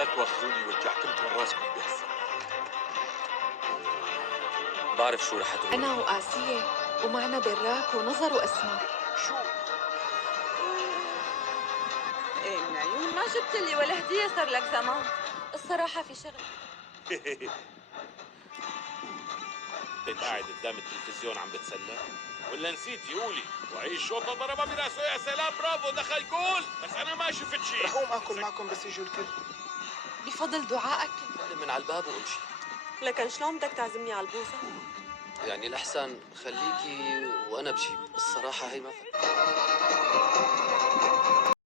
لا تواخذوني وجعتمكم راسكم بهالسنة. بعرف شو رح تقول. أنا وآسية ومعنا براك ونظر وأسماء. شو؟ ايه من عيون ما جبت لي ولا هدية صار لك زمان. الصراحة في شغل. انت قاعد قدام التلفزيون عم بتسلى ولا نسيتي؟ قولي. وعيش شوطه ضربها براسه. يا سلام برافو دخل جول. بس انا ما شفت شيء. رح اقوم اكل معكم بس يجوا الكل. بفضل دعائك سلم من على الباب وقول شي. لكن شلون بدك تعزمني على البوسة؟ يعني الأحسن خليكي وأنا بجيب. الصراحة هي ما